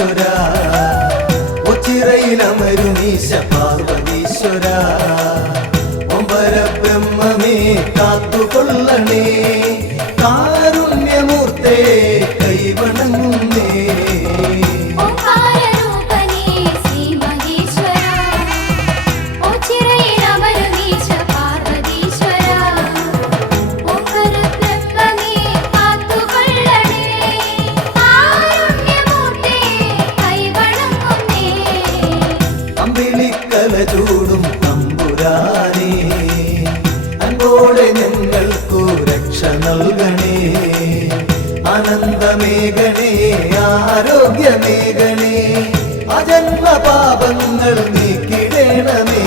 മഹീശ്വര ഉച്ചിറയിലമരുമീശ പാർവതീശ്വര ഒമ്പര ബ്രഹ്മമേ കാത്തുകൊള്ളണേ കാരുണ്യമൂർത്തേ കൈവണങ്ങുന്നേ ചൂടും തമ്പുരാനേ അൻപോടെ ഞങ്ങൾക്കു രക്ഷ നൽകണേ ആനന്ദമേഘണേ ആരോഗ്യമേഘണേ അജന്മ പാപങ്ങൾ നീക്കിടേണമേ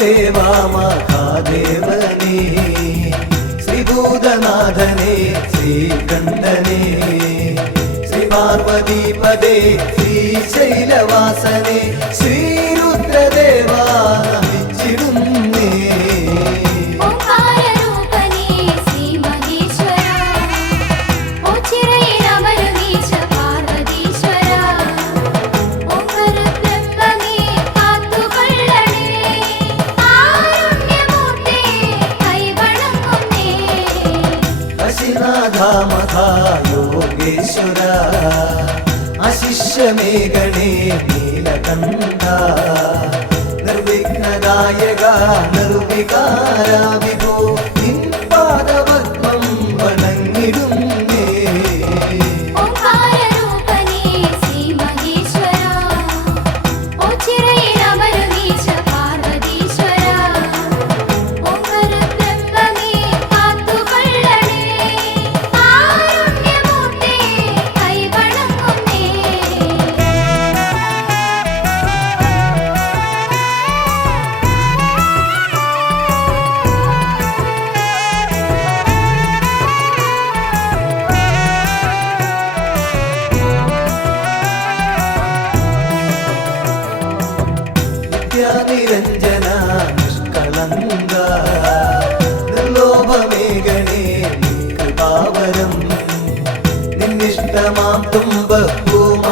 ദേവാ മഹാദേവനേ ശ്രീഭൂതനാഥനേ ശ്രീകണ്ഠനേ ശ്രീ പാർവതീപദേ ശ്രീശൈലവാസനേ ശ്രീരുദ്രദേവാ നമിച്ചിടുന്നേ യോഗേശ്വര അശിഷ്യമേഘണേ നീലകണ്ഠ നിർവിഘ്നദായക നിർവികാര വിഭോ നിൻ പാദപത്മം വണങ്ങിടുന്നേ നിരഞ്ജന നിഷ്കളങ്ക നിർലോഭമേഘനേ കൃപാവരം നിന്നിഷ്ടമാം തുമ്പപ്പൂമാലയൊന്നു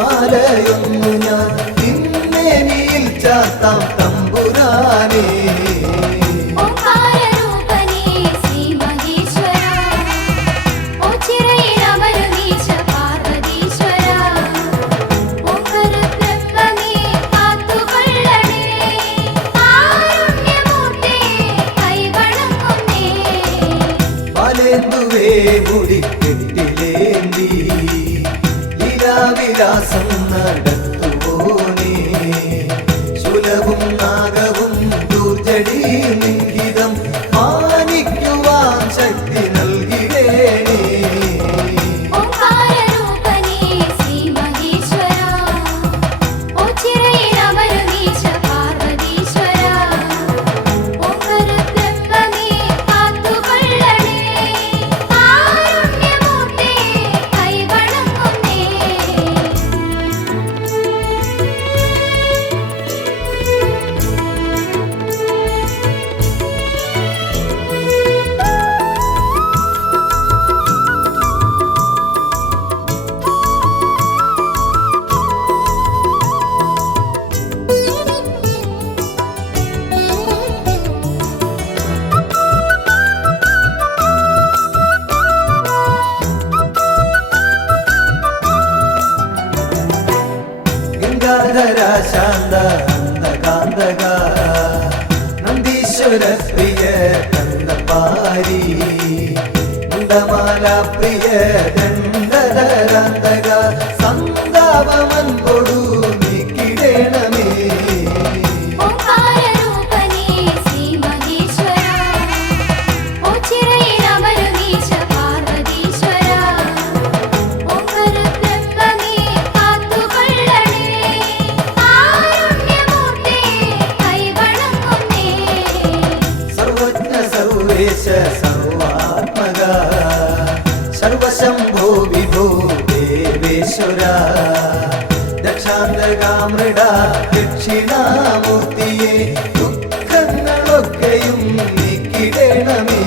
ഞാൻ നിന്നേനിയിൽ ചാത്താം തമ്പുരാനേ മുടിക്കെട്ടിലേന്തി ലീലാവിലാസം നടത്തുപോനേ ശൂലവും നാഗവും ദൂർജടി ലിംഗിതം മാനിക്കുവാൻ ശക്തി നൽകിടേണേ ശാന്ത കാന്തക നന്ദീശ്വര പ്രിയ കന്ദപാരി ഗന്ധമാല പ്രിയ ദണ്ഡധരാന്തക സന്താപമൻപൊടു നീക്കിടേണമേ സർവാത്മക സർവശംഭോ വിഭോ ദേവേശ്വര ദക്ഷാന്തകാമൃഡ ദക്ഷിണാമൂർത്തിയെ ദുഃഖങ്ങളൊക്കെയും നീക്കിടേണമേ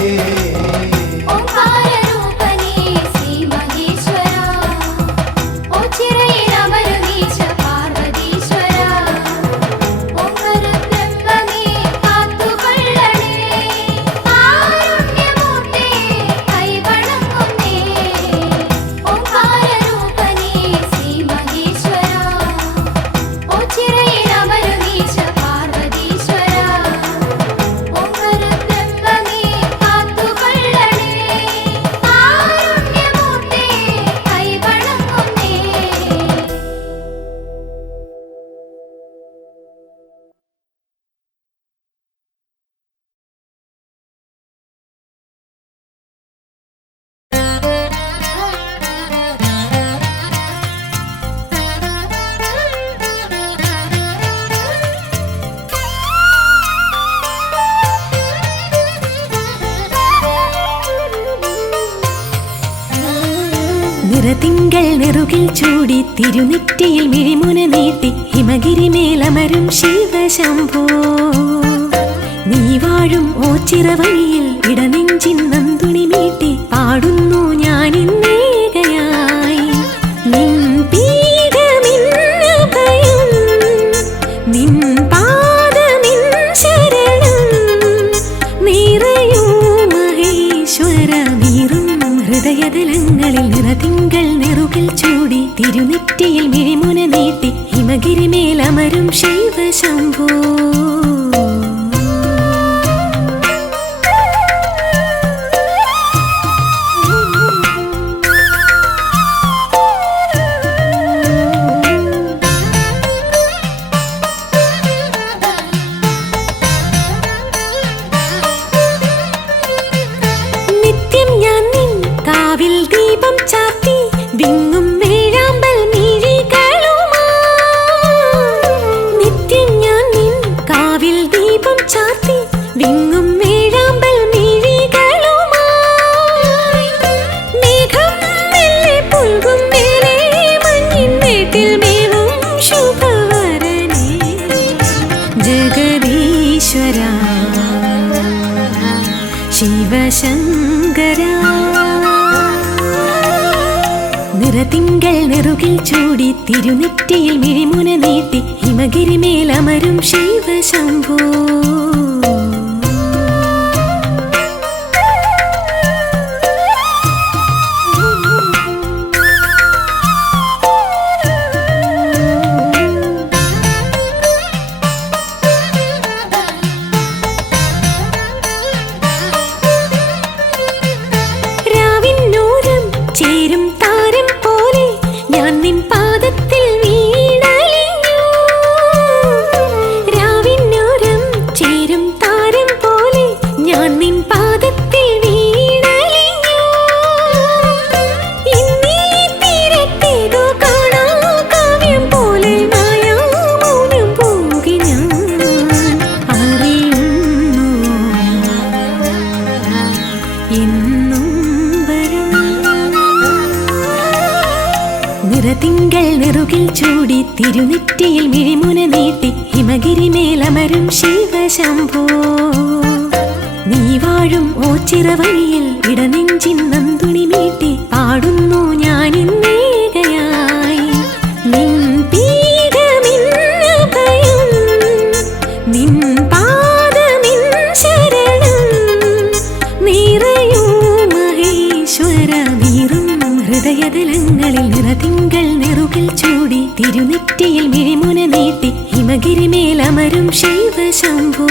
നിറതിങ്കൾ നെറുകിൽ ചൂടി തിരുനെറ്റിയിൽ മിഴിമുന നീട്ടി ഹിമഗിരി മേലമരും ശിവശംഭോ നീ വാഴും ഓച്ചിറ വഴിയിൽ ഇടനെഞ്ചിൻ നന്തുണി മീട്ടി പാടുന്നു ഞാനിന്നേകയായി നിൻ പീഠമിന്ന് ഭയം നിൻ പാദമിൻ ശരണം നിറയൂ മഹേശ്വര നീറും ഹൃദയതലങ്ങളിൽ നിറതിങ്കൾ നെറുകിൽ ചൂടി തിരുനെറ്റിയിൽ മിഴിമുന നീട്ടി ഹിമഗിരി മേലമരും ശൈവശംഭോ ശിവശങ്കരാ നിറതിങ്കൾ നെറുകിൽ ചൂടി തിരുനെറ്റിയിൽ മിഴിമുന നീട്ടി ഹിമഗിരി മേലമരും ശൈവശംഭോ നിറതിങ്കൾ നെറുകിൽ ചൂടി തിരുനെറ്റിയിൽ മിഴിമുന നീട്ടി ഹിമഗിരി മേലമരും ശിവശംഭോ നീ വാഴും ഓച്ചിറ വഴിയിൽ ഇടനെഞ്ചിൻ നന്തുണി മീട്ടി പാടുന്നു ഞാനിന്നേകയായി നിൻ പീഠമിന്ന് ഭയം നിൻ പാദമിൻ ശരണം നിറയൂ മഹേശ്വര നീറും ഹൃദയതലങ്ങളിൽ നിറതിങ്കൾ നെറുകിൽ ചൂടി തിരുനെറ്റിയിൽ മിഴിമുന നീട്ടി ഹിമഗിരി മേലമരും ശൈവശംഭോ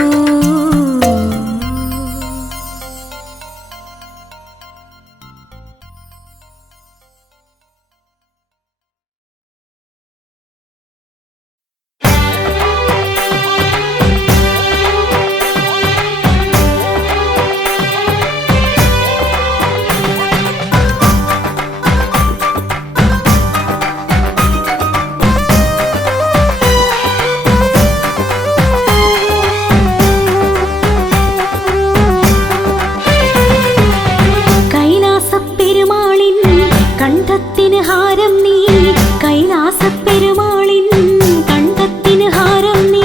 കൈലാസപ്പെരുമാളിൻ കണ്ടത്തിന് ഹാരം നീ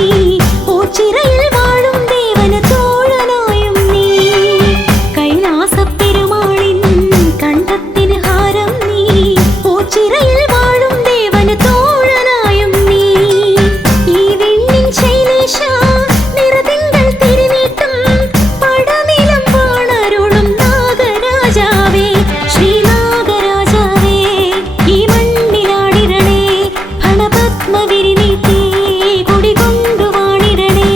ഓച്ചിറയിൽ വാഴും ദേവന് തോഴനായും നീ കൈലാസപ്പെരുമാളിൻ കണ്ടത്തിന് ഹാരം നീ ഓച്ചിറയിൽ വാഴും ദേവന് തോഴനായും നീ ഈ വെണ്ണിൻ ശൈലേശ നിറതിങ്കൾ തിരുനീട്ടം പടനിലം വാണരുളും നാഗരാജാവേ ശ്രീനാഗരാജാവേ ഈ മണ്ണിലാടിരണേ ഫണപത്മവിരിനീട്ടേ കുടികൊണ്ടു വാണിടണേ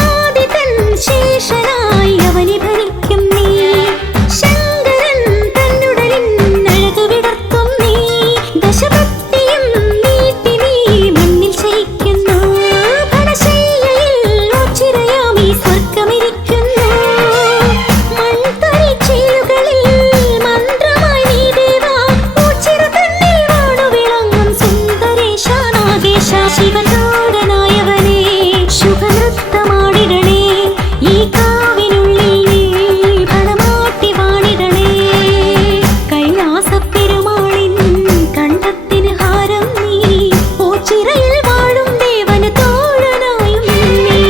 ആദിതൻ ശേഷനായി അവനി ഭരിക്കും നീ ശങ്കരൻ തന്നുടലിൻ അഴകു വിടർത്തും നീ ദശഭക്തിയും നീട്ടി നീ മണ്ണിൽ ശയിക്കുന്നു ഭണശയ്യയിൽ ഓച്ചിറയാമീ സ്വർഗമിരിക്കുന്നു മൺതരിച്ചീലുകളിൽ മന്ത്രമായി നീ ദേവാ ഓച്ചിറ തന്നിൽ വാണു വിളങ്ങും സുന്ദരേശ നാഗേശ ശിവതോടനായവനേ ശുഭനൃത്തമാടിടണേ ഈ കാവിനുള്ളിൽ നീ ഫണമാട്ടി വാണിടണേ കൈലാസപ്പെരുമാളിൻ കണ്ടത്തിന് ഹാരം നീ ഓച്ചിറയിൽ വാഴും ദേവന് തോഴനായും നീ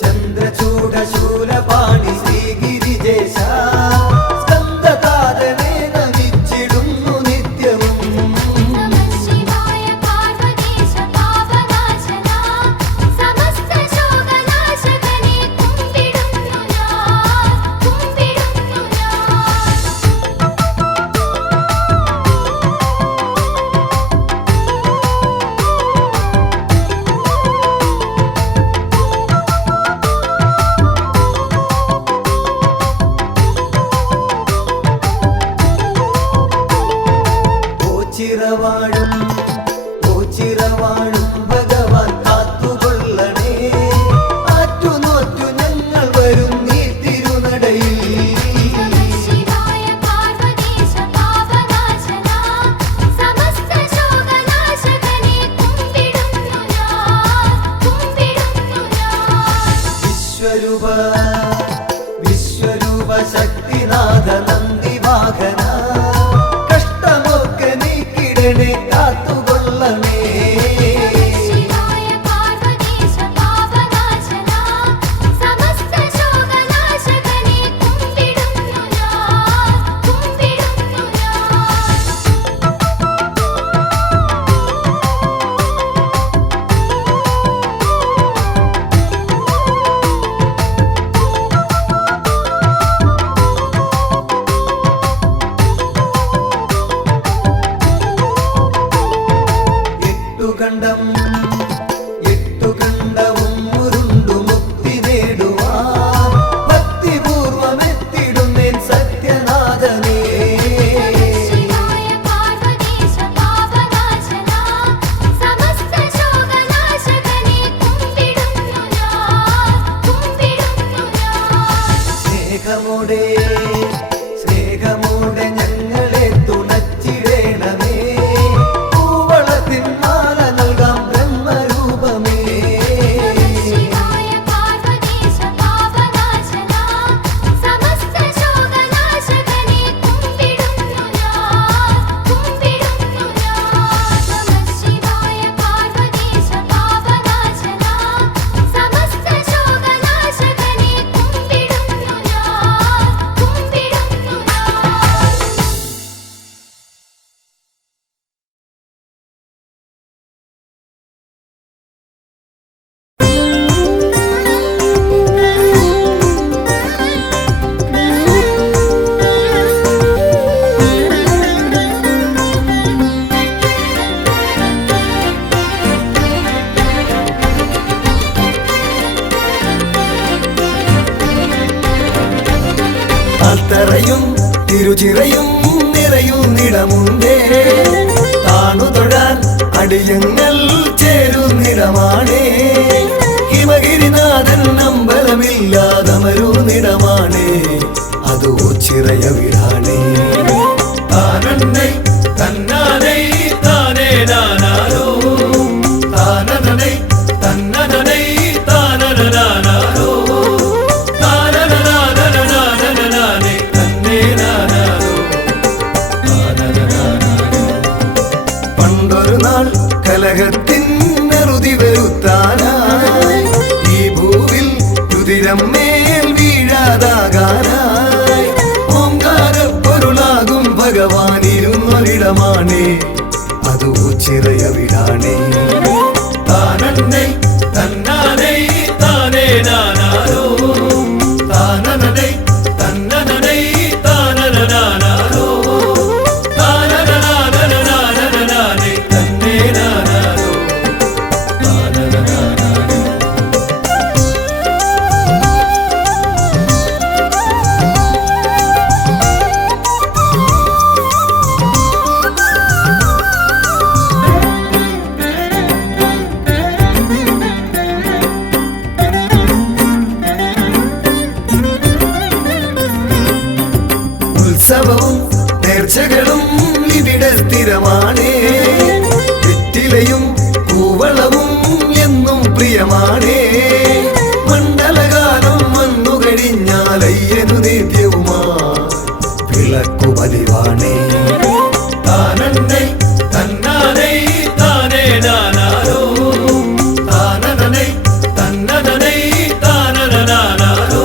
ചന്ദ്രചൂഡശൂലപാണി ശ്രീഗിരിജേശ സ്കന്ദതാതനെ നമിച്ചിടുന്നു നിത്യവും. നമഃശിവായ പാർവതീശ പാപനാശന സമസ്ത ശോകനാശകനെ കുമ്പിടുന്നു ഞാൻ, കുമ്പിടുന്നു ഞാൻ. ഓച്ചിറവാഴും ഭഗവാൻ കാത്തുകൊള്ളണേ. ആറ്റുനോറ്റു ഞങ്ങൾ വരും നീ തിരുനടയിൽ. നമഃശിവായ പാർവതീശ പാപനാശന സമസ്ത ശോകനാശകനെ കുമ്പിടുന്നു ഞാൻ, കുമ്പിടുന്നു ഞാൻ. വിശ്വരൂപ ശക്തിനാഥ നന്ദിവാഹന കഷ്ടമൊക്കെ നീക്കിടണേ കാത്തുകൊള്ളണേ. നമഃശിവായ പാർവതീശ പാപനാശന സമസ്ത ശോകനാശകനെ കുമ്പിടുന്നു ഞാൻ, കുമ്പിടുന്നു ഞാൻ. എട്ടുകണ്ടവും ഉരുണ്ടു മുക്തി നേടുവാൻ ഭക്തിപൂർവമെത്തിടുന്നേൻ സത്യനാഥനേ. നമഃശിവായ പാർവതീശ പാപനാശന സമസ്ത ശോകനാശകനെ കുമ്പിടുന്നു ഞാൻ, കുമ്പിടുന്നു ഞാൻ. സ്നേഹമോടെ ഞങ്ങളെ തുണച്ചിടേണമേ. പൂവളത്തിൻ മാല നൽകാം ബ്രഹ്മരൂപമേ. നമഃശിവായ പാർവതീശ പാപനാശന സമസ്ത ശോകനാശകനെ കുമ്പിടുന്നു ഞാൻ, കുമ്പിടുന്നു ഞാൻ. നമഃശിവായ പാർവതീശ പാപനാശന സമസ്ത ശോകനാശകനെ കുമ്പിടുന്നു ഞാൻ, കുമ്പിടുന്നു ഞാൻ. അത്തറയും തിരുചിറയും നിറയുന്നിടമുണ്ടേ. താണുതൊഴാൻ അടിയങ്ങൾ ചേരുന്നിടമാണേ. ഹിമഗിരിനാഥൻ അമ്പലമില്ലാതമരുന്നിടമാണേ. അത് ഓച്ചിറയ വിടാണേ. താനന്നൈ തന്നാനൈ താനേ നാനാരോ താനനൈ തന്നനൈ താനനാരോ താനനാനനാനനാനേ തന്നേ നാനാരോ താനനാനോ. പണ്ടൊരു നാൾ കലഹത്തിൻ നെറുതി വരുത്താനായി ഈ ഭൂവിൽ രുതിരം മേൽ വീഴാതാകാനായി ഓംകാര പൊരുളാ തന്നനനൈ താനനനാനാരോ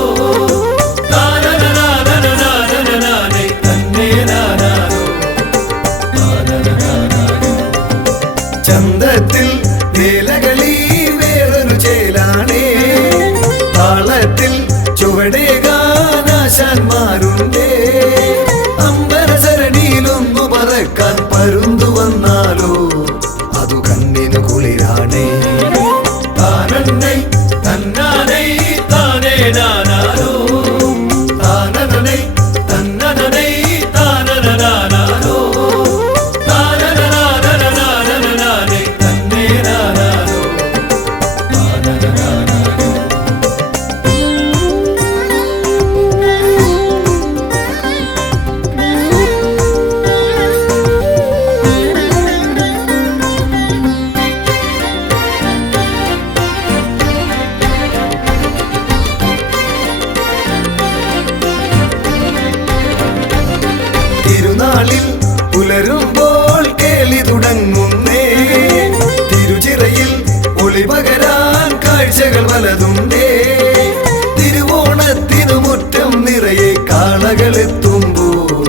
താനനനാനനനാനനനാനൈ തന്നേ നാനാരോ താനനനാനാരോ. ചന്തത്തിൽ വേലകളി വേറൊരു ചേലാണേ, താളത്തിൽ ചുവടേകാനാശാന്മാരുണ്ടേ. അമ്പരസരണിയിലൊന്നു പറക്കാൻ പരുന്തു വന്നാലോ അതു കണ്ണിനു കുളിരാണേ. താനന്നൈ തന്നാനൈ താനേ നാനാരോ താനനനൈ തന്നനനൈ താനനനാനാരോ താനനനാനനനാനനനാനൈ തന്നേ നാനാരോ താനനനാനാരോ. തിരുനാളിൽ പുലരുമ്പോൾ കേളി തുടങ്ങുന്നേ, തിരുചിറയിൽ ഒളിപകരാൻ കാഴ്ചകൾ പലതുണ്ടേ. തിരുവോണത്തിനു മുറ്റം നിറയെ കാളകളെത്തുമ്പോൾ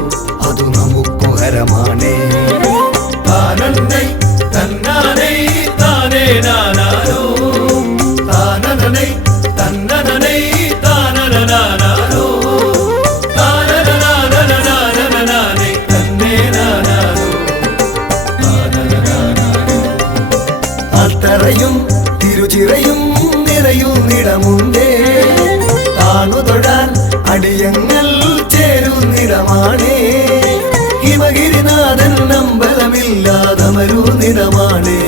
അതു നമുക്കു ഹരമാണേ. താനന്നൈ തന്നാനൈ താനേ നാനാരോ താനനനൈ തന്നനനൈ താനനനാനാരോ താനനനാനനനാനനനാനൈ തന്നേ നാനാരോ താനനനാനാരോ. അത്തറയും തിരുചിറയും നിറയുന്നിടമുണ്ടേ, താണു തൊഴാൻ അടിയങ്ങൾ ചേരുന്നിടമാണേ. ഹിമഗിരിനാഥൻ അമ്പലമില്ലാതമരുന്നിടമാണേ,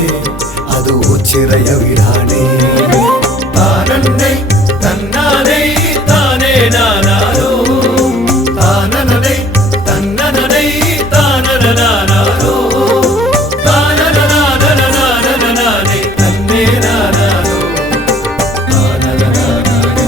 അത് ചിറയവിലാണേ. താനന്നൈ തന്നാനൈ താനേ നാനാരോ താനനനൈ തന്നനനൈ താനനനാനാരോ താനനനാനനനാനനനാനൈ തന്നേ നാനാരോ താനനനാനാരോ.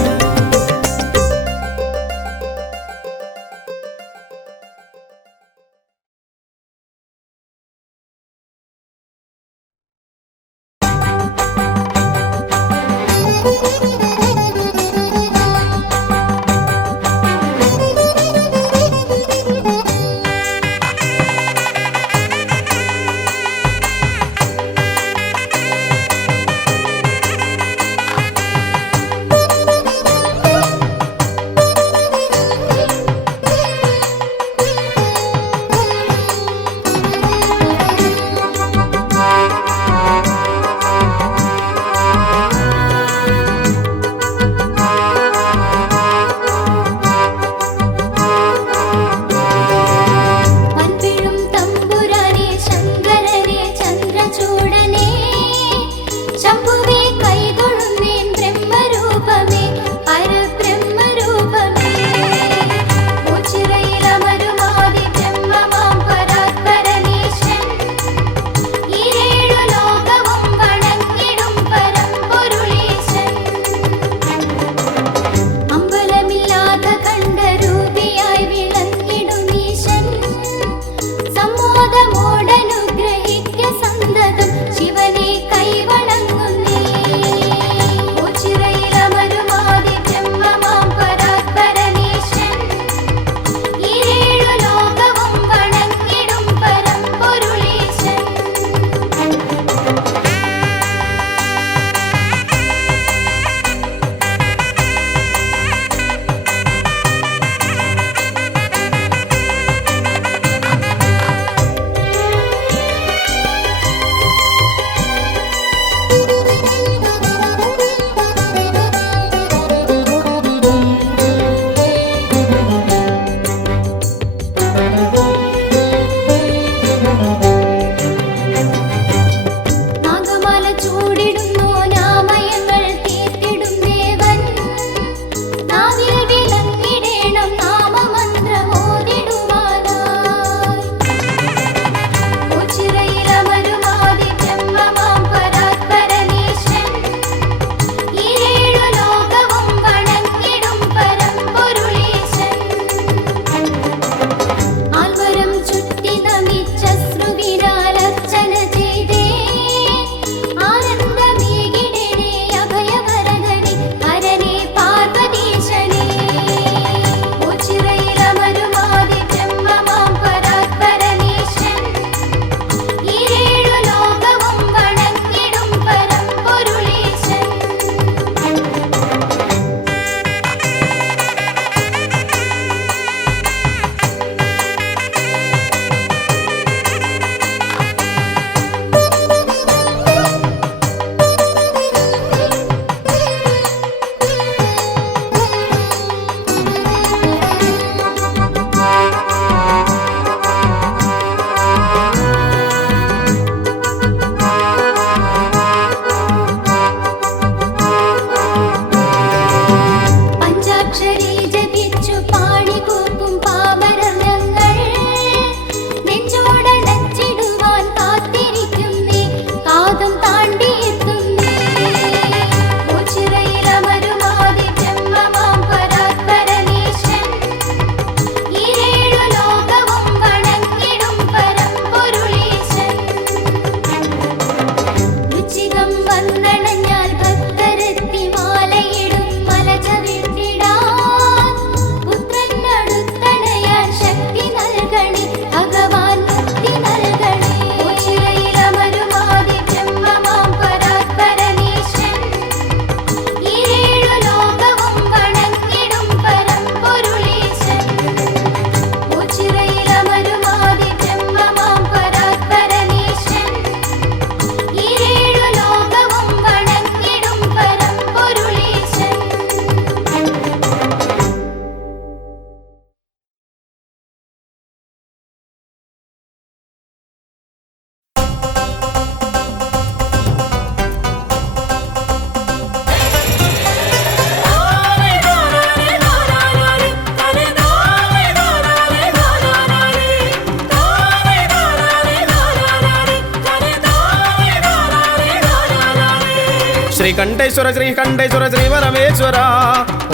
ശ്രീകണ്ഠേശ്വര ശ്രീകണ്ഠേശ്വര ശ്രീ പരമേശ്വര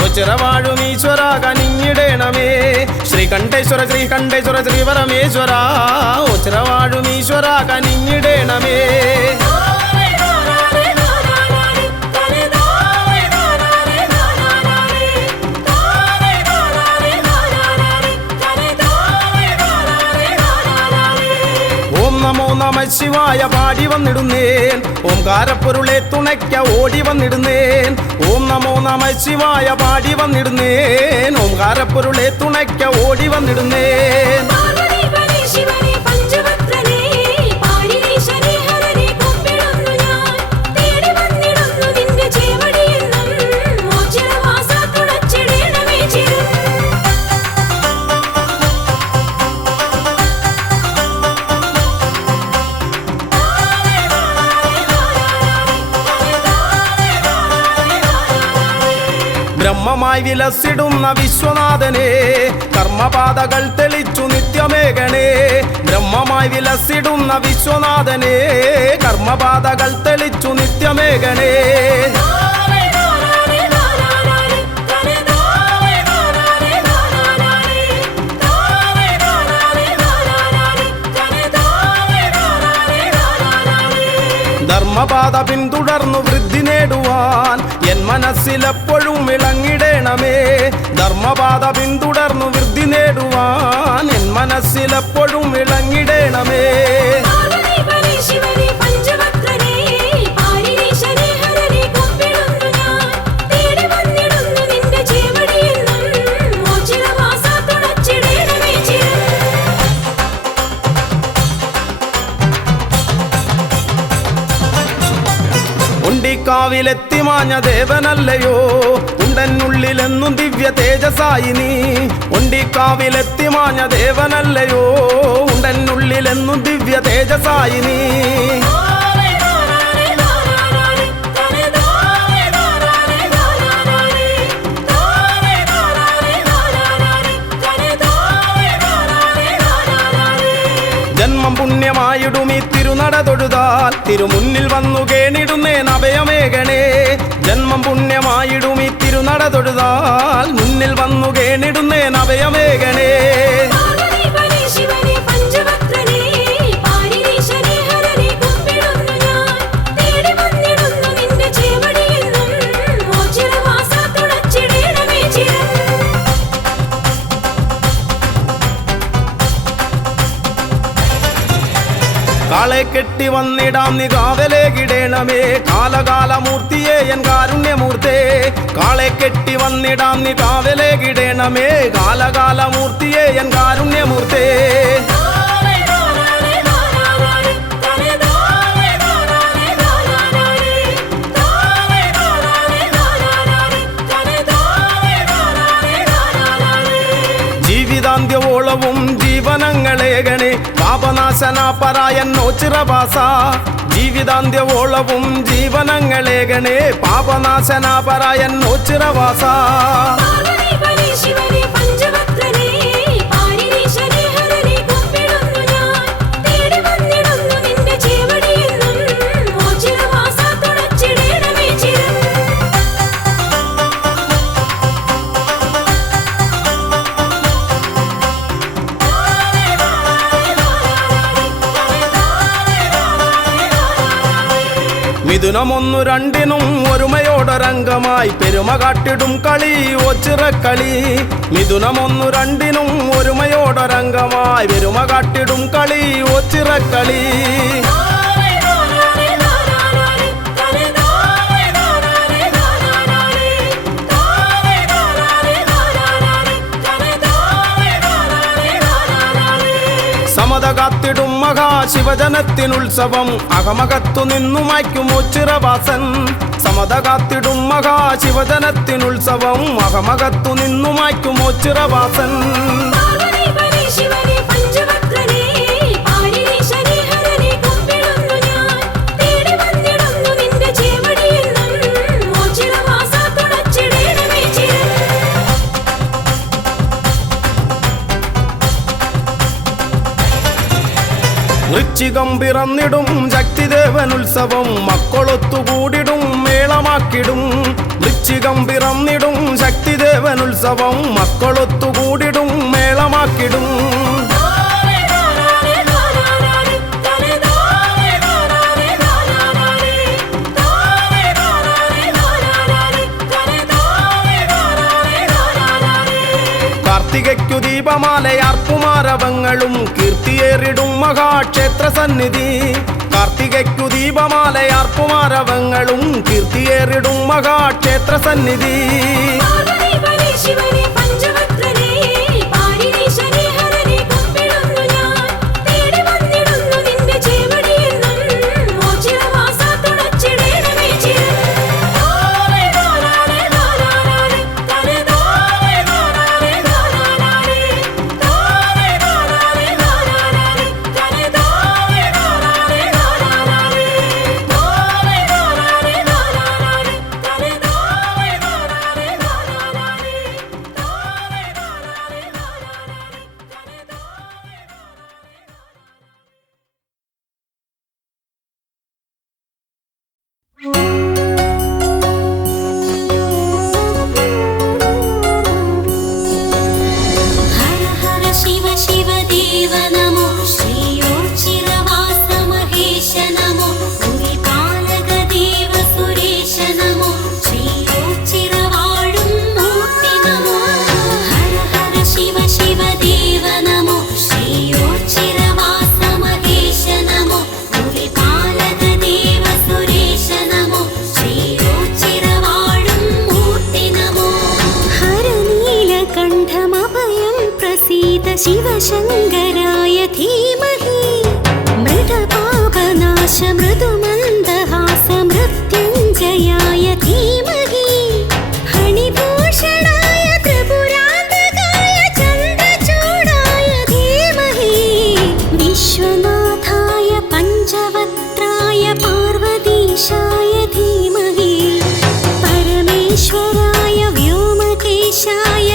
ഓച്ചിറവാഴും ഈശ്വര കനിഞ്ഞിടേണമേ ശ്രീകണ്ഠേശ്വര ശ്രീകണ്ഠേശ്വര ശ്രീ പരമേശ്വര ഓച്ചിറവാഴും ഈശ്വര കനിഞ്ഞിടേണമേ നമോ നമ ശിവായ പാടി വന്നിടുന്നേൻ ഓംകാരപ്പൊരുളെ തുണയ്ക്ക ഓടി വന്നിടുന്നേൻ ഓം നമോ നമ ശിവായ പാടി വന്നിടുന്നേൻ ഓംകാരപ്പൊരുളെ തുണയ്ക്ക ഓടി വന്നിടുന്നേൻ ബ്രഹ്മമായി വിലസിടുന്ന വിശ്വനാഥനെ കർമ്മപാതകൾ തെളിച്ചു നിത്യമേകണേ ബ്രഹ്മമായി വിലസിടുന്ന വിശ്വനാഥനെ കർമ്മപാതകൾ തെളിച്ചു നിത്യമേകണേ ധർമ്മപാത പിന്തുടർന്നു വൃദ്ധി നേടുവാൻ എൻ മനസ്സിലെപ്പോഴും ഇളങ്ങിടേണമേ ധർമ്മപാത പിന്തുടർന്നു വൃദ്ധി നേടുവാൻ എൻ മനസ്സിലെപ്പോഴും ഇളങ്ങിടേണമേ ഉണ്ടിക്കാവിലെത്തിമാഞ്ഞ ദേവനല്ലയോ ഉണ്ടനുള്ളിലെന്നും ദിവ്യ തേജസായി നീ ഉണ്ടിക്കാവിലെത്തിമാഞ്ഞ ദേവനല്ലയോ ഉണ്ടനുള്ളിലെന്നും ദിവ്യ തേജസായി നീ ജന്മം പുണ്യമായിടും ഈ തിരുനട തൊഴുതാൽ തിരുമുന്നിൽ വന്നു കേണിടുന്നേൻ അഭയമേകണേ ജന്മം പുണ്യമായിടും ഈ തിരുനട തൊഴുതാൽ മുന്നിൽ വന്നു കേണിടുന്നേൻ അഭയമേകണേ കാളെ കെട്ടി വന്നിടാം നീ കാവലേകിടേണമേ കാലകാലമൂർത്തിയെ എൻ കാരുണ്യമൂർത്തേ കാളെ കെട്ടി വന്നിടാം നീ കാവലേകിടേണമേ കാലകാലമൂർത്തിയെ എൻ കാരുണ്യമൂർത്തേ ജീവിതാന്ത്യവോളവും ജീവനങ്ങളേകണേ പാപനാശന പരായൻ ഓച്ചിറവാസ ജീവിതാന്ത്യവോളവും ജീവനങ്ങളേകണേ പാപനാശന പരായൻ ഓച്ചിറവാസ മിഥുനമൊന്നു രണ്ടിനും ഒരുമയോടൊരംഗമായി പെരുമ കാട്ടിടും കളി ഒച്ചിറക്കളി മിഥുനമൊന്നു രണ്ടിനും ഒരുമയോടൊരംഗമായി പെരുമ കാട്ടിടും കളി ഒച്ചിറക്കളി സമത കാത്തിടും മഹാശിവജനത്തിനുത്സവം അകമകത്തു നിന്നു മായ്ക്കും ഒച്ചിറവാസൻ സമത കാത്തിടും മഹാശിവജനത്തിനുത്സവം അകമകത്തു നിന്നു മായ്ക്കും ഒച്ചിറവാസൻ വൃശ്ചികം പിറന്നിടും ശക്തിദേവനുത്സവം മക്കളൊത്തുകൂടിടും മേളമാക്കിടും. വൃശ്ചികം പിറന്നിടും ശക്തിദേവനുത്സവം മക്കളൊത്തുകൂടിടും മേളമാക്കിടും. കാർത്തികയ്ക്കു ദീപമാലയാർപ്പുമാരവങ്ങളും കീർത്തിയേറിടും മഹാക്ഷേത്ര സന്നിധി. കാർത്തികയ്ക്കു ദീപമാലയാർപ്പുമാരവങ്ങളും കീർത്തിയേറിടും മഹാക്ഷേത്ര സന്നിധി. शिवशङ्कराय धीमहि मृतपापनाश मृदुमन्दहास मृत्युञ्जयाय धीमहि हणिभूषणाय त्रिपुरान्तकाय चन्द्रचूडाय धीमहि विश्वनाथाय पञ्चवक्त्राय पार्वतीशाय धीमहि परमेश्वराय व्योमकेशाय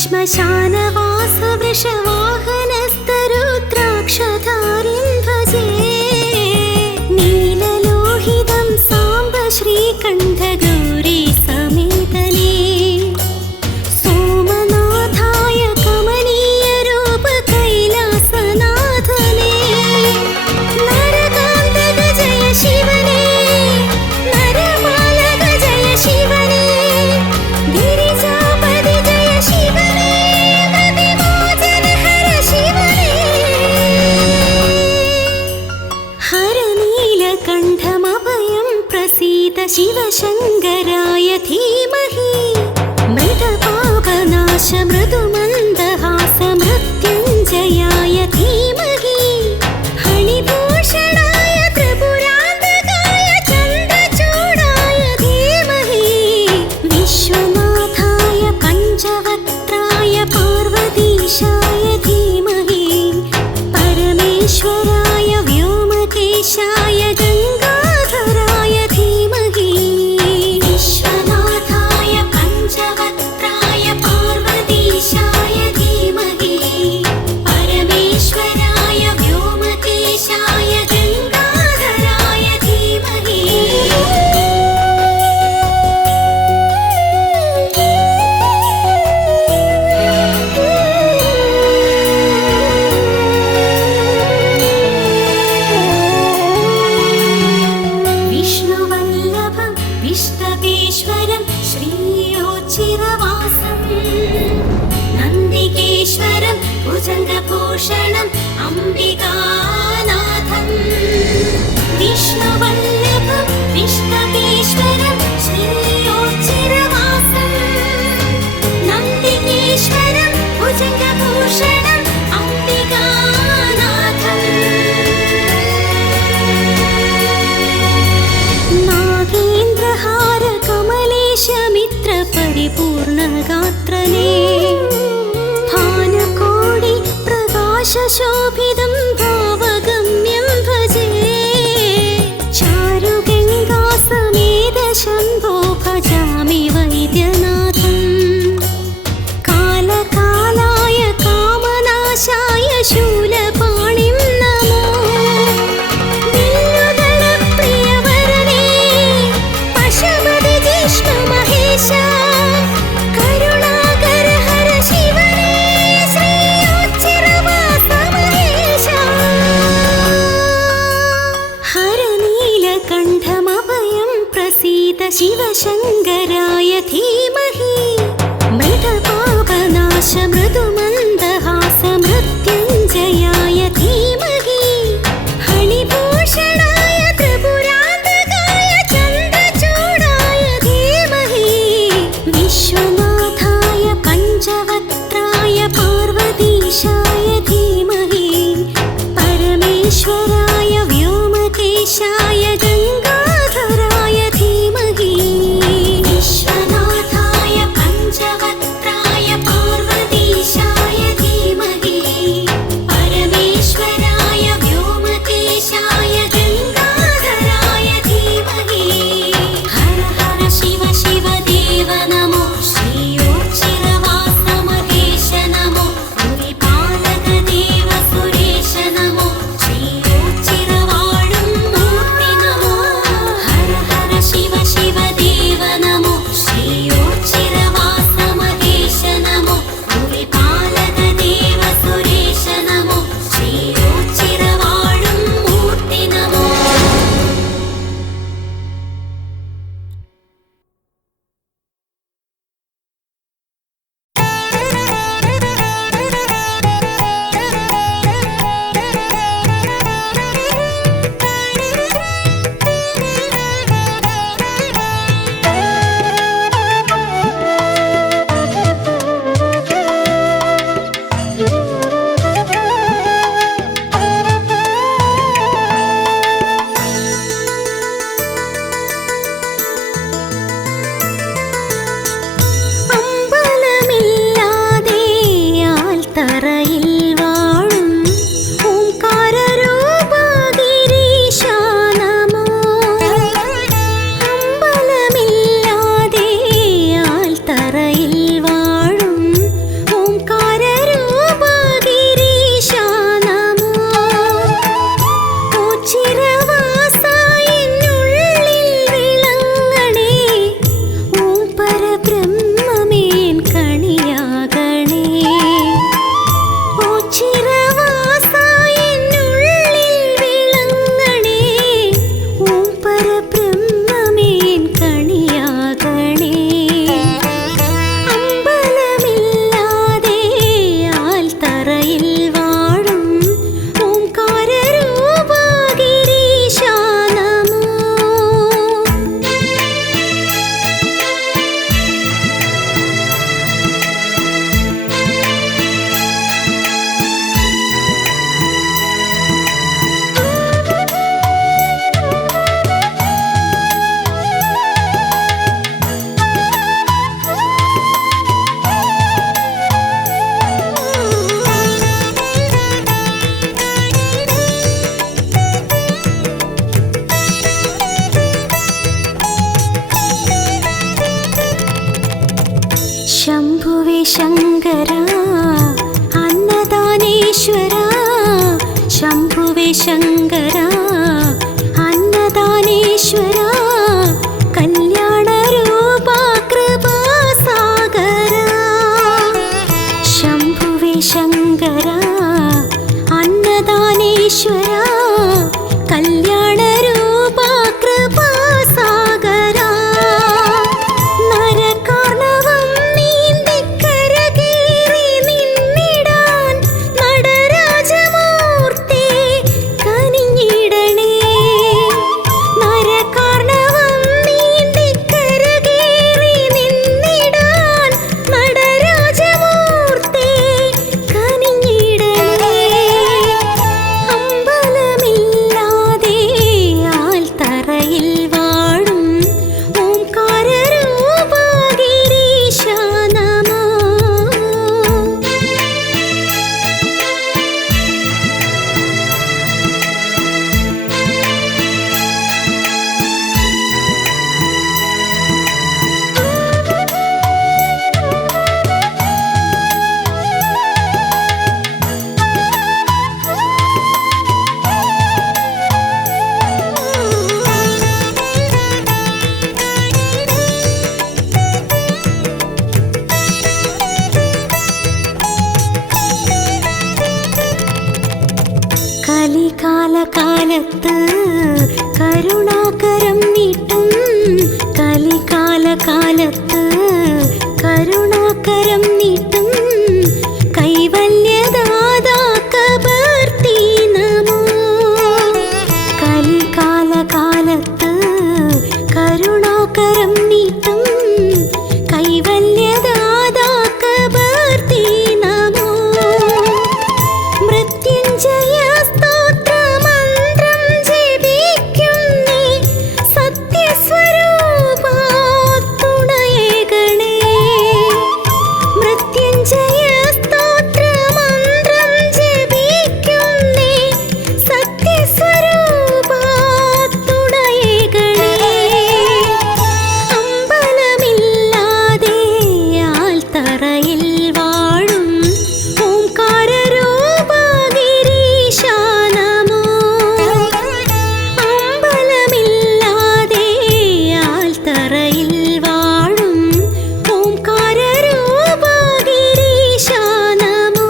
श्मशानवास वृषवाहनस्तरुद्राक्षधारिं भजे नीललोहितं साम्ब श्रीकण्ठगौरी समेतने सोमनाथाय कमनीयरूप कैलासनाथने नरकान्तक जय शिवने नरमालक जय शिवने गिरिजापति जय शिवने हरनीलकण्ठमभयं प्रसीद शिवशङ्कराय धीमहि मृतपापनाश मृदुमन्दहास मृत्युञ्जयाय धीमहि हणिभूषणाय त्रिपुरान्तकाय चन्द्रचूडाय धीमहि विश्वनाथाय पञ्चवक्त्राय पार्वतीशाय धीमहि परमेश्वराय व्योमकेशाय गङ्गाधराय धीमहि विश्वनाथाय पञ्चवक्त्राय पार्वतीशाय धीमहि परमेश्वराय व्योमकेशाय गङ्गाधराय धीमहि विष्णुवल्लभं विष्णवेश्वरं श्रीयोच्चिरवासं नन्दिकेश्वरं भुजङ्गभूषणम् अम्बिकानाथं विष्णुवल्लभं विष्णवेश्वरं श्रीयोच्चिरवासं പുത്രനേ ഭാനുകോടി പ്രകാശശോഭിതം ഭാവഗമ്യം ഭജേ ചാരുഗംഗാസമേത ശംഭോ ഭജാമി വൈദ്യനാഥം കാലകാലായ കാമനാശായ ശൂലപാണിം നമോ വില്ലുദളപ്രിയവരനേ പശുപതി ജിഷ്ണു മഹേശ കരുണാകര ഹര ശിവനേ ശ്രീയോച്ചിരവാസ മഹേശ ഹരനീലകണ്ഠമഭയം പ്രസീത ശിവശങ്കരായ ധീമഹി മൃതപാപനാശ മൃദുമന്ദഹാസ മൃത്യുഞ്ജയായ ധീമഹി ഹണിഭൂഷണായ ത്രിപുരാന്തകായ ചന്ദ്രചൂഡായ ധീമഹി വിശ്വനാഥായ പഞ്ചവക്ത്രായ പാർവതീശായ ധീമഹി പരമേശ്വരായ വ്യോമകേശായ ഗംഗാധരായ ധീമഹി വിശ്വനാഥായ പഞ്ചവക്ത്രായ പാർവതീശായ ധീമഹി പരമേശ്വരായ വ്യോമകേശായ ഗംഗാധരായ ധീമഹി ഹര ഹര ശിവ ശിവ ദേവ നമോ ശ്രീയോച്ചിരവാസ മഹേശ നമോ ഭുവിപാലക ദേവ സുരേശ നമോ ശ്രീയോച്ചിരവാഴും മൂർത്തി നമോ ഹര ഹര ശിവ ശിവ ദേവ നമോ ശ്രീയോച്ചിരവാസ മഹേശ നമോ ഭുവിപാലക ദേവ സുരേശ നമോ ശ്രീയോച്ചിരവാഴും മൂർത്തി നമോ അമ്പലമില്ലാതെ ആൽത്തറയിൽ വാഴും ഓംകാരരൂപഗിരീശ നമോ അമ്പലമില്ലാതെ ആൽത്തറയിൽ വാഴും ഓംകാരരൂപഗിരീശ നമോ ഓച്ചിരവാസ എന്നുള്ളിൽ വിളങ്ങണേ ഓം പരബ്രഹ്മമേൻ കണിയാകണേ ഓച്ചിരവാസ എന്നുള്ളിൽ വിളങ്ങണേ ഓം പരബ്രഹ്മമേൻ കണിയാകണേ അമ്പലമില്ലാതെ ആൽത്തറയിൽ വാഴും ഓംകാരരൂപഗിരീശ നമോ ശംഭുവേ ശങ്കര അന്നദാനേശ്വര ശംഭുവേ ശങ്കര അന്നദാനേശ്വര കല്യാണരൂപ കൃപാസാഗര ശംഭുവേ ശങ്കര അന്നദാനേശ്വര കല്യാണരൂപ കൃപാസാഗര നരകാർണവം നീന്തിക്കരകേറി നിന്നിടാൻ നടരാജമൂർത്തി കനിഞ്ഞിടണേ നരകാർണവം കാലത്ത് കരുണാകരം നീട്ടും കലികാലകാലത്ത് കരുണാകരം നീട്ടും കൈവല്യദാതാ കബർത്തി നമോ കലികാലകാലത്ത് കരുണാകരം നീട്ടും കൈവല്യദാതാ കബർത്തി നമോ മൃത്യുഞ്ജയ സ്തോത്രമന്ത്രം ജപിക്കുന്നേ സത്യസ്വരൂപാ തുണയേകണേ മൃത്യുഞ്ജയ സ്തോത്രമന്ത്രം ജപിക്കുന്നേ സത്യസ്വരൂപാ തുണയേകണേ അമ്പലമില്ലാതെ ആൽത്തറയിൽ വാഴും ഓംകാരരൂപാ ഗിരീശാ നമോ അമ്പലമില്ലാതെ ആൽത്തറയിൽ വാഴും ഓംകാരരൂപാ ഗിരീശാ നമോ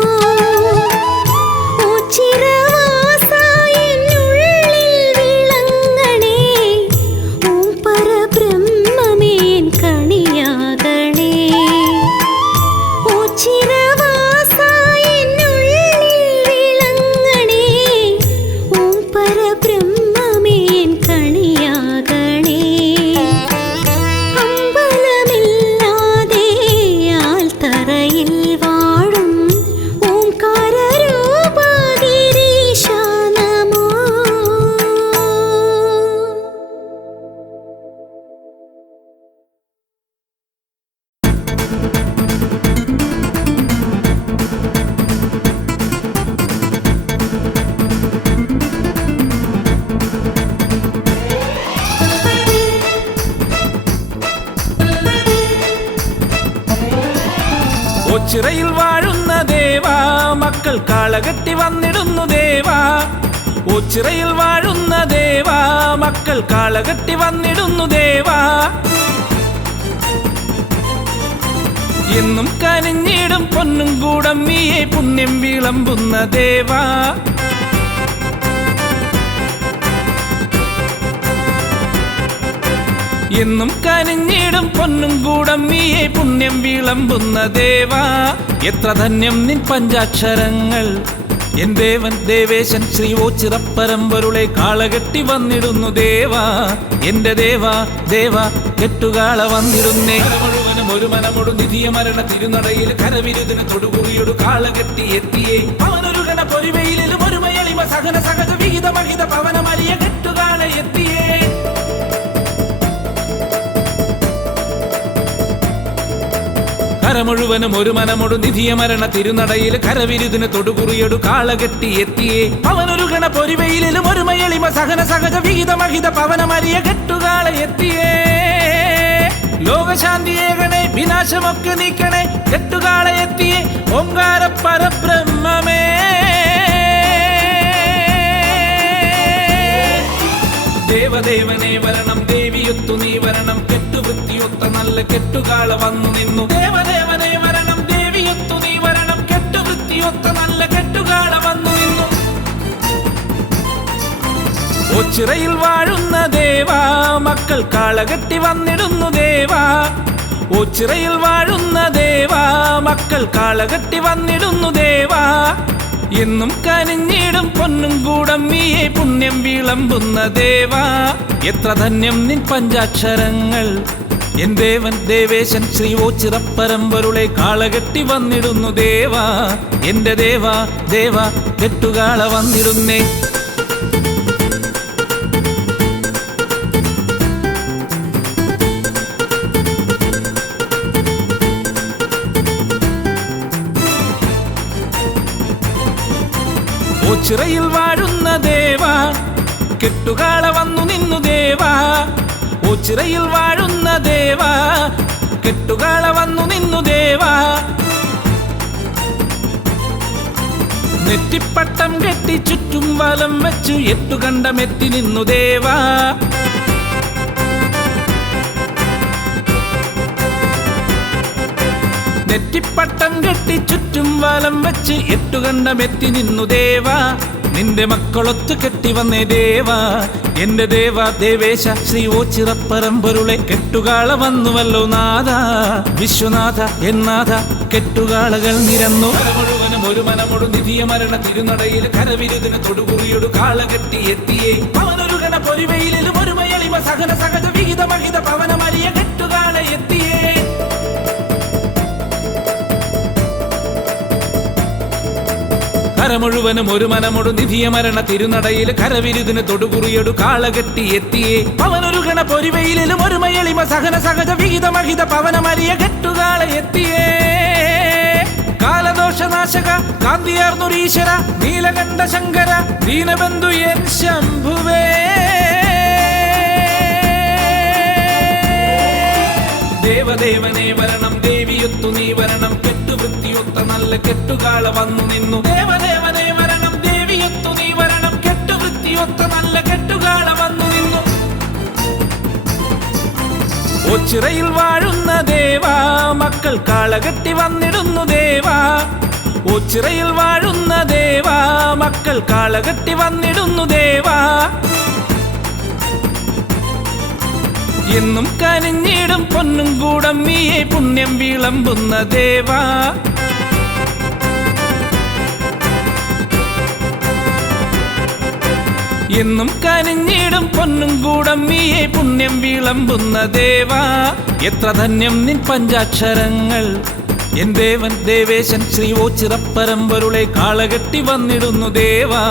ഉച്ചിരവാസായെന്നുള്ളിൽ വിളങ്ങണേ ഓം പരബ്രഹ്മമേൻ കണിയാകണേ ഉച്ചിരവാസായെന്നുള്ളിൽ വിളങ്ങണേ ഓം പരബ്രഹ്മമേൻ കണിയാകണേ അമ്പലമില്ലാതെ ആൽത്തറയിൽ വാഴും ഓംകാരരൂപാ ഗിരീശാ നമോ ഓച്ചിറയിൽ വാഴുന്ന ദേവാ മക്കൾ കാളകെട്ടി വന്നിടുന്നു ദേവാ ഓച്ചിറയിൽ വാഴുന്ന ദേവാ മക്കൾ കാളകെട്ടി വന്നിടുന്നു ദേവാ എന്നും കനിഞ്ഞിടും പൊന്നും കൂടം നീയെ പുണ്യം വിളമ്പുന്ന ദേവാ എന്നും കനിഞ്ഞിടും പൊന്നും കൂടം നീയെ പുണ്യം വിളമ്പുന്ന ദേവാ എത്ര ധന്യം നിൻ പഞ്ചാക്ഷരങ്ങൾ എൻ ദേവൻ ദേവേശൻ ശ്രീ ഓച്ചിറപ്പരമ്പൊരുളെ കാളകെട്ടി വന്നിടുന്നു ദേവാ എന്റെ ദേവാ ദേവാ കെട്ടുകാള വന്നിടുന്നേ മുഴുവനും ഒരു മനമൊടു നിധിയ മരണ തിരുനടയിൽ കരവിരുതിന് തൊടുകുറിയൊടു കാളകെട്ടി എത്തിയേ അവനൊരു ഗണ പൊരുവയിലും ഒരു മയളിമ സഹന സഹജ വിഹിത മഹിത പവനമരിയ കെട്ടുകാള എത്തിയേ കരമുഴുവനും ഒരു മനമൊടു നിധിയ മരണ തിരുനടയിൽ കരവിരുതിന് തൊടുകുറിയൊടു കാളകെട്ടി എത്തിയേ അവനൊരു ഗണ പൊരുവയിലും ഒരു മയളിമ സഹന സഹജ വിഹിത മഹിത പവനമരിയ കെട്ടുകാള എത്തിയേ ലോകശാന്തിയേകണേ വിനാശമൊക്കെ നീക്കണേ കെട്ടുകാള എത്തിയേ ഓംകാര പരബ്രഹ്മമേ ദേവദേവനെ വരണം ദേവിയൊത്തു നീ വരണം കെട്ടുവൃത്തിയൊത്ത നല്ല കെട്ടുകാള വന്നു നിന്നു ദേവദേവനെ വരണം ദേവിയൊത്തു നീ വരണം കെട്ടുവൃത്തിയൊത്ത നല്ല കെട്ടുകാള വന്നു നിന്നു ഓച്ചിറയിൽ വാഴുന്ന ദേവാ മക്കൾ കാളകെട്ടി വന്നിടുന്നു ദേവാ ഓച്ചിറയിൽ വാഴുന്ന ദേവാ മക്കൾ കാളകെട്ടി വന്നിടുന്നു ദേവാ എന്നും കനിഞ്ഞിടും പൊന്നും കൂടം നീയെ പുണ്യം വിളമ്പുന്ന ദേവാ എത്ര ധന്യം നിൻ പഞ്ചാക്ഷരങ്ങൾ എൻ ദേവൻ ദേവേശൻ ശ്രീ ഓച്ചിറപ്പരമ്പൊരുളെ കാളകെട്ടി വന്നിടുന്നു ദേവാ എന്റെ ദേവാ ദേവാ കെട്ടുകാള വന്നിടുന്നേ ഓച്ചിറയിൽ വാഴുന്ന ദേവാ കെട്ടുകാള വന്നു നിന്നു ദേവാ ഓച്ചിറയിൽ വാഴുന്ന ദേവാ കെട്ടുകാള വന്നു നിന്നു ദേവാ നെറ്റിപ്പട്ടം കെട്ടി ചുറ്റും വലം വെച്ചു എട്ടുകണ്ടമെത്തി നിന്നു ദേവാ നെറ്റിപ്പട്ടം കെട്ടി ചുറ്റും വലം വെച്ച് എട്ടുകണ്ടമെത്തി നിന്നു ദേവാ നിന്റെ മക്കളൊത്തു കെട്ടി വന്നേ ദേവാ എന്റെ ദേവ ദേവേശ ശ്രീ ഓച്ചിറപ്പറമ്പൊരുളെ കെട്ടുകാള വന്നുവല്ലോ നാഥ വിശ്വനാഥ എന്നാഥ കെട്ടുകാളകൾ നിരന്നു മുഴുവനും ഒരു മനമൊടു നിധിയ മരണ തിരുനടയിൽ കരവിരുതിന് തൊടുകുറിയൊടു കാള കെട്ടി എത്തിയേ അവനൊരു ഗണ പൊരിവയിലും ഒരു മയളിമ സഹന സഹജ വിഹിത മഹിത പവന മരിയ കെട്ടുകാള എത്തിയേ മുഴുവനും ഒരു മനമൊടു നിധിയ മരണ തിരുനടയിൽ കരവിരുതിന് തൊടുകുറിയൊടു കാളകെട്ടി എത്തിയേ അവനൊരു ഗണ പൊരിവയിലും ഒരു മയളിമ സഹന സഹജ വിഹിത മഹിത പവന മരിയ കെട്ടുകാള എത്തിയേ കാലദോഷനാശക കാന്തിയാർന്നൊരീശ്വര നീലകണ്ഠ ശങ്കര ദീനബന്ധു എൻ ശംഭുവേ ദേവദേവനേ വരണം ദേവിയൊത്തു നീ വരണം കെട്ടുവൃത്തിയൊത്ത നല്ല കെട്ടുകാള വന്നു നിന്നു ദേവദേവനേ വരണം ദേവിയൊത്തു നീ വരണം കെട്ടുവൃത്തിയൊത്ത നല്ല കെട്ടുകാള വന്നു നിന്നു ഓച്ചിറയിൽ വാഴുന്ന ദേവാ മക്കൾ കാളകെട്ടി വന്നിടുന്നു ദേവാ ഓച്ചിറയിൽ വാഴുന്ന ദേവാ മക്കൾ കാളകെട്ടി വന്നിടുന്നു ദേവാ എന്നും കനിഞ്ഞിടും പൊന്നും കൂടം നീയെ പുണ്യം വിളമ്പുന്ന ദേവാ എന്നും കനിഞ്ഞിടും പൊന്നും കൂടം നീയെ പുണ്യം വിളമ്പുന്ന ദേവാ എത്ര ധന്യം നിൻ പഞ്ചാക്ഷരങ്ങൾ എൻ ദേവൻ ദേവേശൻ ശ്രീ ഓച്ചിറപ്പറമ്പൊരുളെ കാളകെട്ടി വന്നിടുന്നു ദേവാ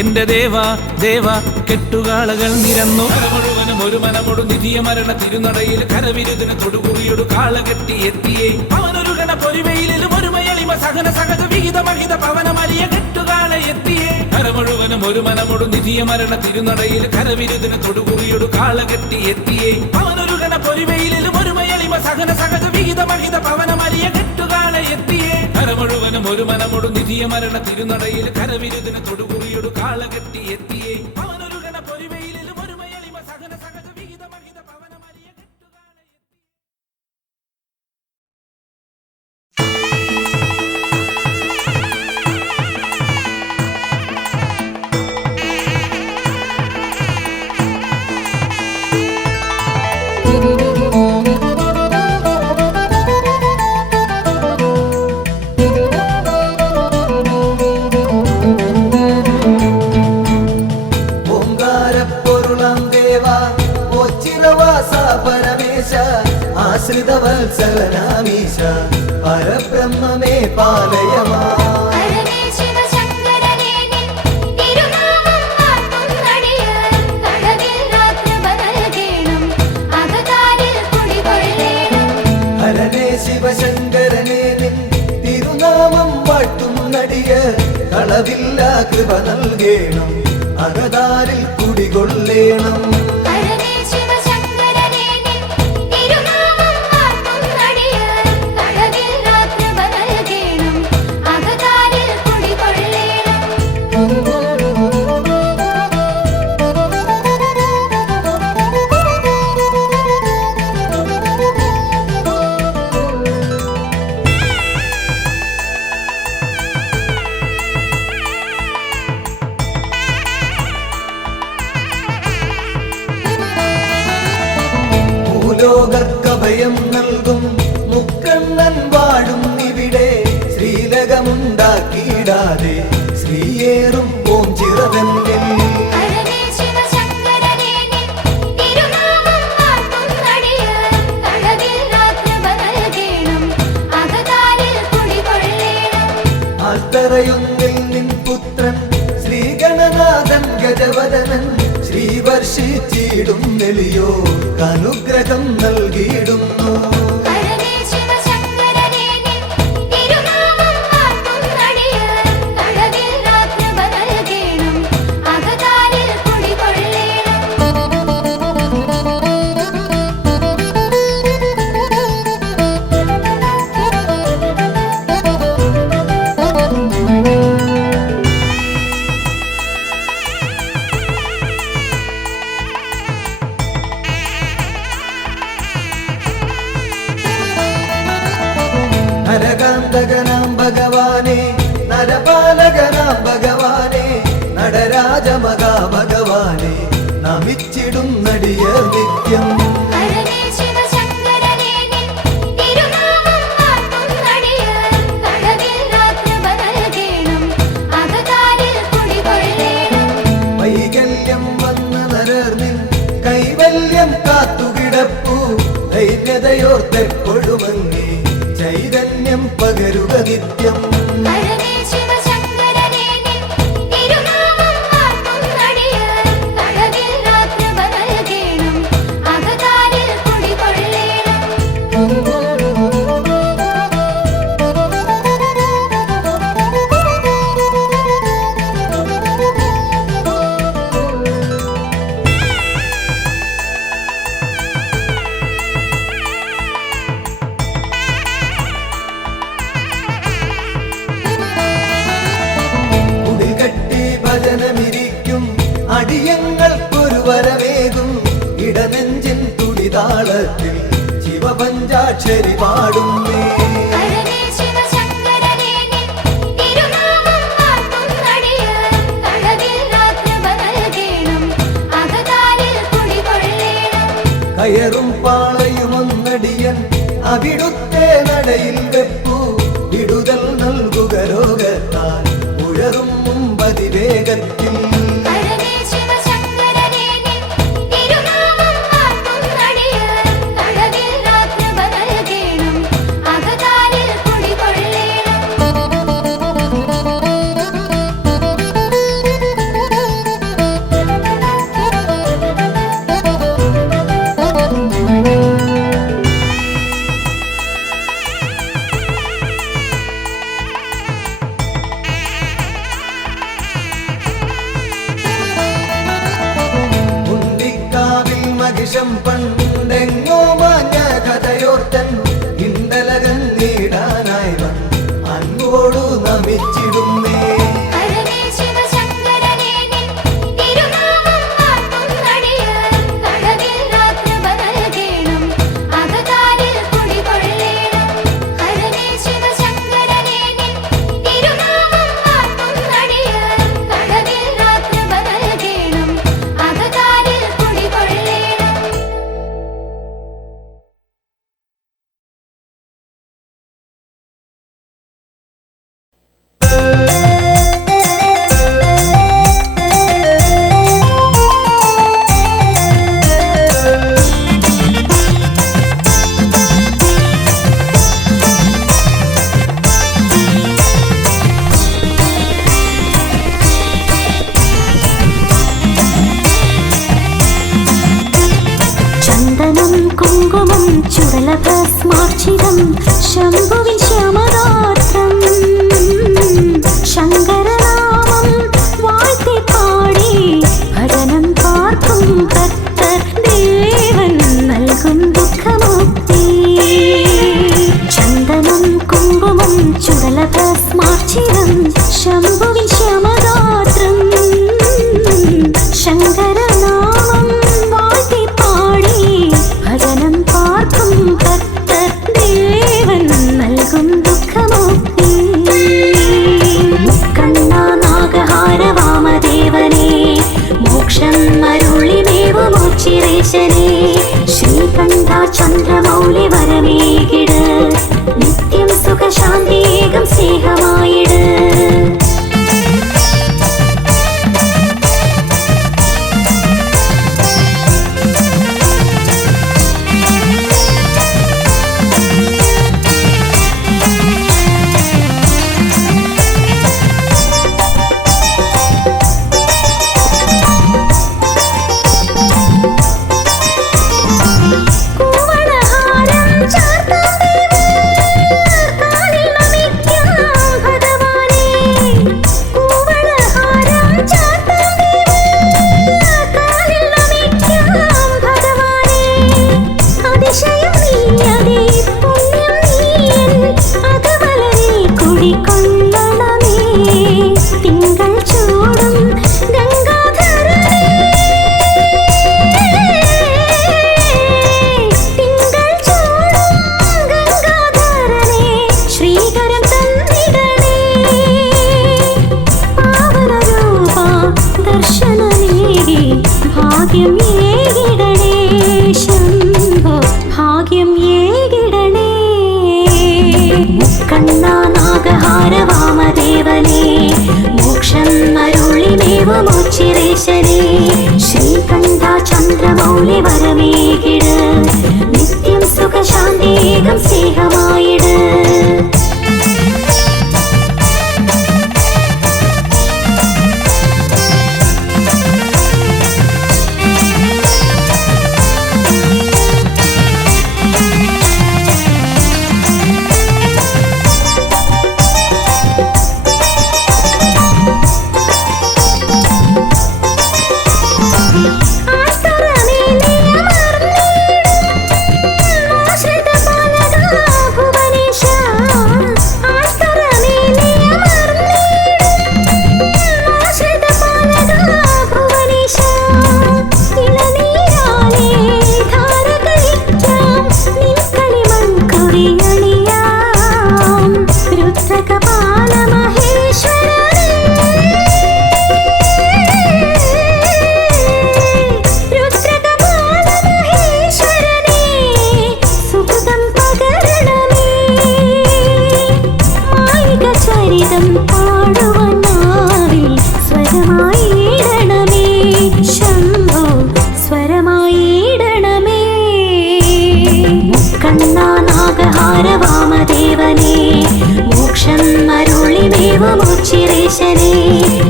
എന്റെ ദേവാ ദേവ കെട്ടുകാളകൾ നിരന്നു മുഴുവനും ഒരു മനമൊടു നിധിയ മരണ തിരുനടയിൽ കരവിരുതിന് തൊടുകുറിയൊടു കാളകെട്ടി എത്തിയേ അവനൊരു ഗണ പൊരിവയിലും ഒരു മയളിമ സഹന സഹജ വിഹിത മഹിത പവന മരിയ കെട്ടുകാള എത്തിയേ മുഴുവനും ഒരു മനമൊടു നിധിയ മരണ തിരുനടയിൽ കരവിരുതിന് തൊടുകുറിയൊടു കാളകെട്ടി എത്തിയേ അവനൊരു ഗണ പൊരിവയിലും ഒരു മയളിമ സഹന സഹജ വിഹിത മഹിത പവന മരിയ കെട്ടുകാള എത്തിയേ മുഴുവനും ഒരു മനമൊടു നിധിയ മരണ തിരുനടയിൽ കരവിരുതിന് തൊടുകുറിയൊടു കാളകെട്ടി എത്തിയേ അവനൊരു ഗണ പൊരിവയിലും ഒരു മയളിമ സഹന സഹജ വിഹിത മഹിത പവന മരിയ കെട്ടുകാള ആശ്രിതവത്സലനാമീശ പരബ്രഹ്മമേ പാലയമാ ഹരനേ ശിവശങ്കരനേ നിൻ തിരുനാമം വാഴ്ത്തുന്നടിയർ കടവിൽ രാത്രിപ നൽകേണം അകതാരിൽ കുടികൊള്ളേണം ഹരനേ ശിവശങ്കരനേ നിൻ തിരുനാമം വാഴ്ത്തുന്നടിയർ കളവില്ല കൃപ നൽകേണം അകതാരിൽ കുടികൊള്ളേണം ഹരനേ ശിവശങ്കരനേ നിൻ തിരുനാമം വാഴ്ത്തുന്നടിയർ കടവിൽ രാത്രിപ നൽകേണം അകതാരിൽ കുടികൊള്ളേണം ഭൂലോകർക്കഭയം നൽകും മുക്കണ്ണൻ വാഴും ഇവിടെ ശ്രീലകമുണ്ടാക്കിയിടാതെ ശ്രീയേറും ഓം ചിറവെന്നിൽ ഹരനേ ശിവശങ്കരനേ നിൻ തിരുനാമം വാഴ്ത്തുന്നടിയർ കടവിൽ രാത്രിപ നൽകേണം അകതാരിൽ കുടികൊള്ളേണം ആൽത്തറയൊന്നിൽ നിൻ പുത്രൻ ശ്രീഗണനാഥൻ ഗജവദനൻ ശ്രീവർഷിച്ചിടും നെളിയോ അനുഗ്രഹം നൽകിയിടുന്നു ഹരനേ ശിവശങ്കരനേ നിൻ തിരുനാമം വാഴ്ത്തുന്നടിയർ കടവിൽ രാത്രിപ നൽകേണം അകതാരിൽ കുടികൊള്ളേണം നരകാന്തകനാം ഭഗവാനെ നരപാലകനാം ഭഗവാനെ നടരാജമഹാഭഗവാനെ നമിച്ചിടുന്നടിയർ നിത്യം. ഹരനേ ശിവശങ്കരനേ നിൻ തിരുനാമം വാഴ്ത്തുന്നടിയർ കടവില്ലാത്ത നൽകേണം അകതാരിൽ കുടികൊള്ളേണം. വൈകല്യം വന്ന നരർ നിൻ കൈവല്യം കാത്തുകിടപ്പു ദൈന്യതയോർത്തെപ്പൊഴുമങ്ങി ചൈതന്യം പകരുക നിത്യം. ഹരനേ ശിവശങ്കരനേ നിൻ തിരുനാമം വാഴ്ത്തുന്നടിയർ കടവില്ലാത്ത നൽകേണം അകതാരിൽ കുടികൊള്ളേണം. കുടികെട്ടി ഭജനമിരിക്കും അടിയങ്ങൾക്കൊരു വരവേകും ഇടനെഞ്ചിൻ തുടിതാളത്തിൽ ശിവപഞ്ചാക്ഷരി പാടുന്നേ. ഹരനേ ശിവശങ്കരനേ നിൻ തിരുനാമം വാഴ്ത്തുന്നടിയർ കടവില്ലാത്ത നൽകേണം അകതാരിൽ കുടികൊള്ളേണം. കയറും പാളയുമൊന്നടിയൻ അവിടുത്തെ നടയിൽ വെപ്പു വിടുതൽ നൽകുക രോഗത്താൽ ഉഴറും മുമ്പതിവേഗത്തിൽ. ഹരനേ ശിവശങ്കരനേ നിൻ തിരുനാമം വാഴ്ത്തുന്നടിയർ കടവില്ലാത്ത നൽകേണം അകതാരിൽ കുടികൊള്ളേണം. മുണ്ടിക്കാവിൽ മഹിഷം പണ്ടെങ്ങോ മാഞ്ഞ കഥയോർത്തൻ ഇണ്ടലകന്നീടാനായി വന്ന് അൻപോടു നമിച്ചിടുന്നേ. ഹരനേ ശിവശങ്കരനേ നിൻ തിരുനാമം വാഴ്ത്തുന്നടിയർ കടവില്ലാത്ത നൽകേണം അകതാരിൽ കുടികൊള്ളേണം. ഹരനേ ശിവശങ്കരനേ നിൻ തിരുനാമം വാഴ്ത്തുന്നടിയർ കടവില്ലാത്ത നൽകേണം അകതാരിൽ കുടികൊള്ളേണം. ചന്ദനം കുങ്കുമം ചുടലഭസ്മാർച്ചിതം ശംഭുവിൻ ശ്യാമഗാത്രം ശങ്കരനാമം വാഴ്ത്തി പാടി ഭജനം പാർക്കും ഭക്തർ ദേവൻ നൽകും ദുഃഖമുക്തി. ചന്ദനം കുങ്കുമം ചുടലഭസ്മാർച്ചിതം ശംഭുവിൻ ശ്യാമഗാത്രം ശങ്കരനാമം വാഴ്ത്തി പാടി ഭജനം പാർക്കും ഭക്തർ ദേവൻ നൽകും ദുഃഖമുക്തി. മുക്കണ്ണ നാഗഹാര വാമദേവനേ മോക്ഷം അരുളിമേവുമോച്ചിരേശനേ ശ്രീകണ്ഠ ചന്ദ്രമൗലി വരമേകിട് നിത്യം സുഖശാന്തിയേകം സ്നേഹമായിട്. കൂവളഹാരം ചാർത്താൻ ഭാഗ്യം ഏകിടണേ ശംഭോ ഭാഗ്യം ഏകിടണേ മുക്കണ്ണാനാഗഹാര വാമദേവനേ മോക്ഷം അരുളിമേവുമോച്ചിരേശനേ ശ്രീകണ്ഠ ചന്ദ്രമൗലി വരമേകിട് നിത്യം സുഖശാന്തേകം സ്നേഹമായിട്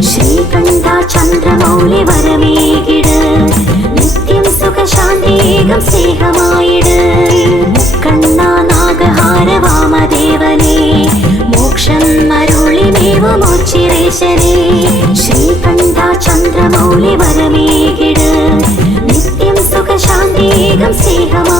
ശ്രീകണ്ഠ ചന്ദ്രമൗലി വരമേകിട് നിത്യം സുഖശാന്തേകം സ്നേഹമായിട് മുക്കണ്ണാനാഗഹാര വാമദേവനേ മോക്ഷം അരുളിമേവുമോച്ചിരേശനേ ശ്രീകണ്ഠ ചന്ദ്രമൗലി വരമേകിട് നിത്യം സുഖശാന്തേകം സ്നേഹമായിട്